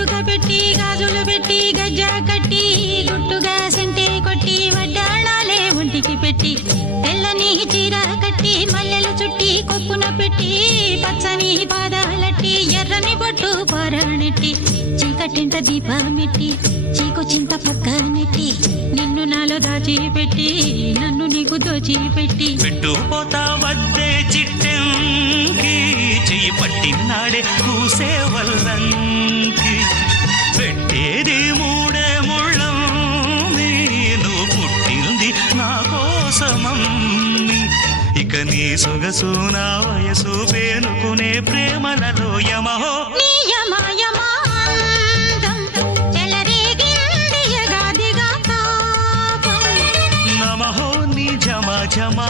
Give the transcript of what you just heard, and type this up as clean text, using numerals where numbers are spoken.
కాటుక పెట్టి గాజులు పెట్టి గజ్జా కట్టి గుట్టుగా సెంటే కొట్టి వడ్డాణాలే ఒంటికి పెట్టి తెల్లని చీర కట్టి మల్లెలు చుట్టి కొప్పున పెట్టి పచ్చని పాదాలట్టి ఎర్రని బొట్టు పారాణెట్టి చీకటింట దీపమెట్టి చీకు చింత పక్క నెట్టి నిన్ను నాలో దాచిపెట్టి నన్ను నీకు దోచిపెట్టి పెట్టుపోతా వద్దే చిట్టెంకి చెయ్యి పట్టినాడే కూసే వల్లంకి పెట్టేది మూడే ముళ్ళం నువ్వు పుట్టింది నా కోసమమ్మి ఇక నీ సొగసు నా వయసు పేనుకునే ప్రేమలలో యమహో నమహో నీ జమా జమా